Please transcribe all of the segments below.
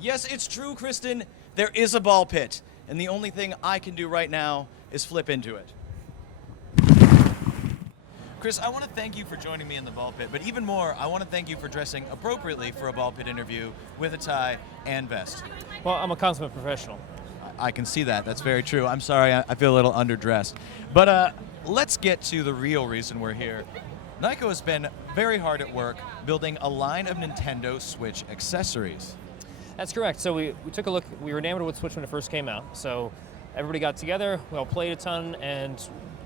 Yes, it's true, Kristen. There is a ball pit, and the only thing I can do right now is flip into it. Chris, I want to thank you for joining me in the ball pit, but even more, I want to thank you for dressing appropriately for a ball pit interview with a tie and vest. Well, I'm a consummate professional. I can see that. That's very true. I'm sorry, I feel a little underdressed. But let's get to the real reason we're here. Nyko has been very hard at work building a line of Nintendo Switch accessories. That's correct. So we took a look. We were enamored with Switch when it first came out. So everybody got together, we all played a ton, and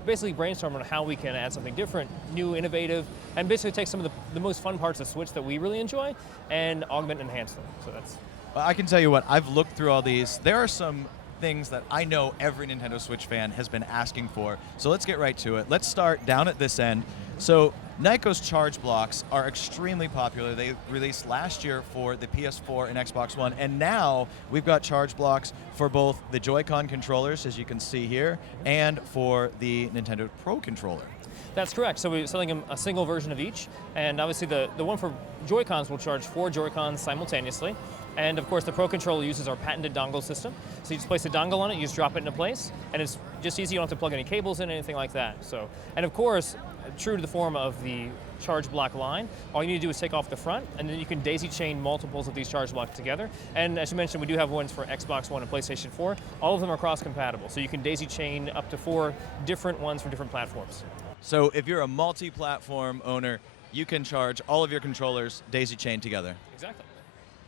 basically brainstormed on how we can add something different, new, innovative, and basically take some of the most fun parts of Switch that we really enjoy and augment and enhance them. So that's... Well, I can tell you what, I've looked through all these. There are some things that I know every Nintendo Switch fan has been asking for. So let's get right to it. Let's start down at this end. So Nyko's charge blocks are extremely popular. They released last year for the PS4 and Xbox One, and now we've got charge blocks for both the Joy-Con controllers, as you can see here, and for the Nintendo Pro controller. That's correct. So we're selling them a single version of each, and obviously the one for Joy-Cons will charge 4 Joy-Cons simultaneously, and of course the Pro controller uses our patented dongle system. So you just place a dongle on it, you just drop it into place, and it's just easy. You don't have to plug any cables in, anything like that. So, and of course, true to the form of the charge block line, all you need to do is take off the front, and then you can daisy chain multiples of these charge blocks together. And as you mentioned, we do have ones for Xbox One and PlayStation 4. All of them are cross-compatible, so you can daisy chain up to 4 different ones for different platforms. So if you're a multi-platform owner, you can charge all of your controllers daisy chain together. Exactly.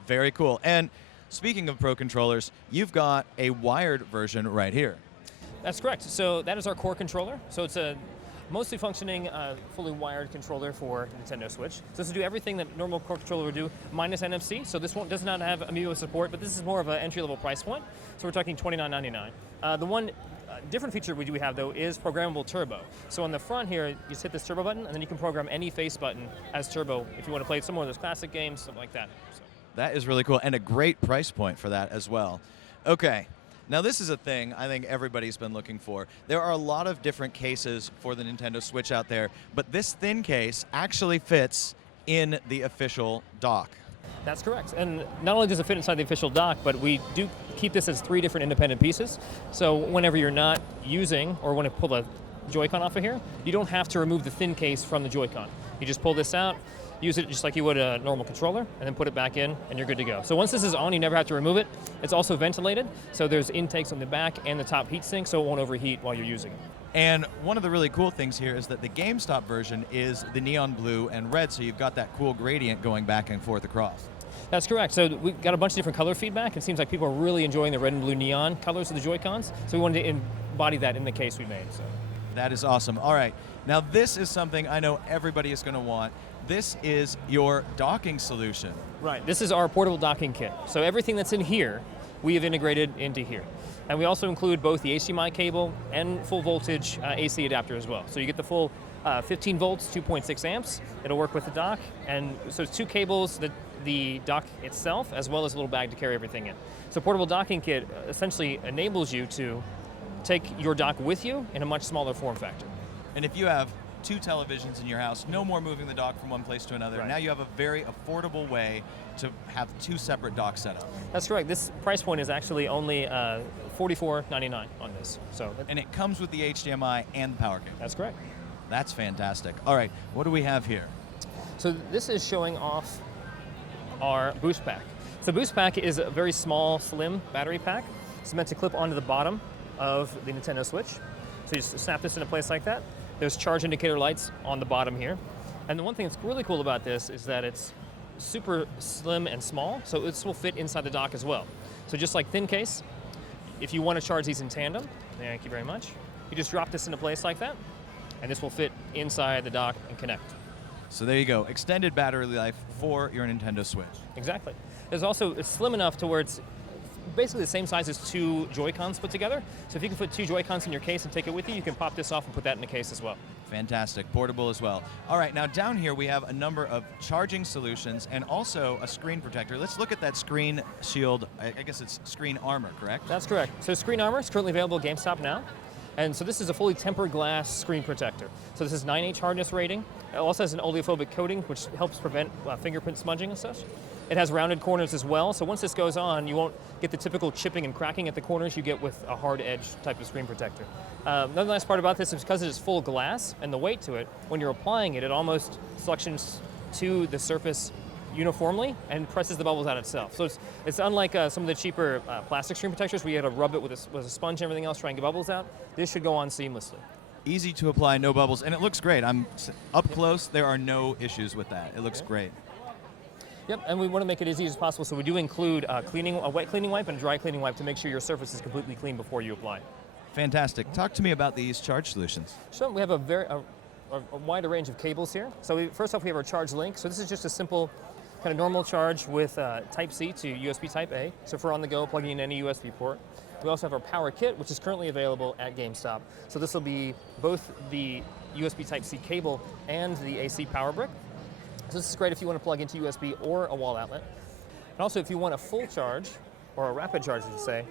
Very cool. And speaking of Pro controllers, you've got a wired version right here. That's correct. So that is our core controller. So it's a mostly functioning, fully wired controller for Nintendo Switch. So this will do everything that normal core controller would do, minus NFC. So this one does not have Amiibo support, but this is more of an entry-level price point. So we're talking $29.99. The one different feature we do have, though, is Programmable Turbo. So on the front here, you just hit this turbo button, and then you can program any face button as turbo if you want to play some more of those classic games, something like that. So. That is really cool, and a great price point for that as well. Okay. Now this is a thing I think everybody's been looking for. There are a lot of different cases for the Nintendo Switch out there, but this thin case actually fits in the official dock. That's correct. And not only does it fit inside the official dock, but we do keep this as 3 different independent pieces. So whenever you're not using or want to pull a Joy-Con off of here, you don't have to remove the thin case from the Joy-Con. You just pull this out, use it just like you would a normal controller, and then put it back in, and you're good to go. So once this is on, you never have to remove it. It's also ventilated, so there's intakes on the back and the top heatsink, so it won't overheat while you're using it. And one of the really cool things here is that the GameStop version is the neon blue and red, so you've got that cool gradient going back and forth across. That's correct. So we've got a bunch of different color feedback. It seems like people are really enjoying the red and blue neon colors of the Joy-Cons, so we wanted to embody that in the case we made. So. That is awesome. All right, now this is something I know everybody is going to want. This is your docking solution. Right, this is our portable docking kit. So everything that's in here, we have integrated into here. And we also include both the HDMI cable and full voltage AC adapter as well. So you get the full 15 volts, 2.6 amps. It'll work with the dock. And so it's 2 cables, the dock itself, as well as a little bag to carry everything in. So portable docking kit essentially enables you to take your dock with you in a much smaller form factor. And if you have 2 televisions in your house, no more moving the dock from one place to another. Right. Now you have a very affordable way to have 2 separate dock setups. That's correct. This price point is actually only $44.99 on this. And it comes with the HDMI and the power cable. That's correct. That's fantastic. All right, what do we have here? So this is showing off our boost pack. So the boost pack is a very small, slim battery pack. It's meant to clip onto the bottom of the Nintendo Switch. So you just snap this into place like that. There's charge indicator lights on the bottom here. And the one thing that's really cool about this is that it's super slim and small, so this will fit inside the dock as well. So just like thin case, if you want to charge these in tandem, thank you very much, you just drop this into place like that, and this will fit inside the dock and connect. So there you go, extended battery life for your Nintendo Switch. Exactly. It's slim enough to where it's basically the same size as 2 Joy-Cons put together. So if you can put 2 Joy-Cons in your case and take it with you, you can pop this off and put that in the case as well. Fantastic, portable as well. All right, now down here we have a number of charging solutions and also a screen protector. Let's look at that screen shield. I guess it's screen armor, correct? That's correct. So screen armor is currently available at GameStop now. And so this is a fully tempered glass screen protector. So this is 9H hardness rating, It also has an oleophobic coating, which helps prevent fingerprint smudging and such. It has rounded corners as well, so once this goes on, you won't get the typical chipping and cracking at the corners you get with a hard edge type of screen protector. Another nice part about this is because it is full glass and the weight to it, when you're applying it, it almost suctions to the surface uniformly and presses the bubbles out itself. So it's unlike some of the cheaper plastic screen protectors where you had to rub it with a sponge and everything else, try and get bubbles out. This should go on seamlessly. Easy to apply, no bubbles, and it looks great. I'm up close. There are no issues with that. It looks great. Yep, and we want to make it as easy as possible, so we do include a wet cleaning wipe and a dry cleaning wipe to make sure your surface is completely clean before you apply. Fantastic. Talk to me about these charge solutions. So we have a wider range of cables here. So first off, we have our charge link. So this is just a simple kind of normal charge with Type-C to USB Type-A. So if we're on the go, plugging in any USB port. We also have our power kit, which is currently available at GameStop. So this will be both the USB Type-C cable and the AC power brick. So this is great if you want to plug into USB or a wall outlet. And also if you want a full charge, or a rapid charge, as you say,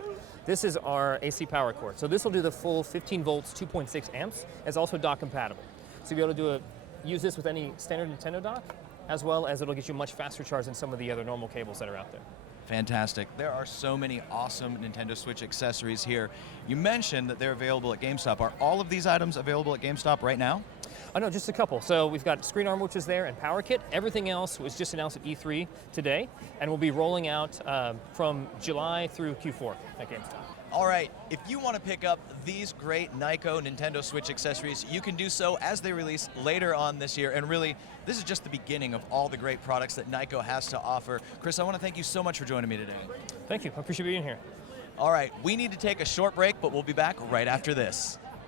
this is our AC power cord. So this will do the full 15 volts, 2.6 amps. It's also dock compatible. So you'll be able to use this with any standard Nintendo dock, as well as it'll get you a much faster charge than some of the other normal cables that are out there. Fantastic. There are so many awesome Nintendo Switch accessories here. You mentioned that they're available at GameStop. Are all of these items available at GameStop right now? Oh no, just a couple. So we've got Screen Arm, which is there, and Power Kit. Everything else was just announced at E3 today, and will be rolling out from July through Q4 at GameStop. All right, if you want to pick up these great Nyko Nintendo Switch accessories, you can do so as they release later on this year. And really, this is just the beginning of all the great products that Nyko has to offer. Chris, I want to thank you so much for joining me today. Thank you. I appreciate being here. All right, we need to take a short break, but we'll be back right after this.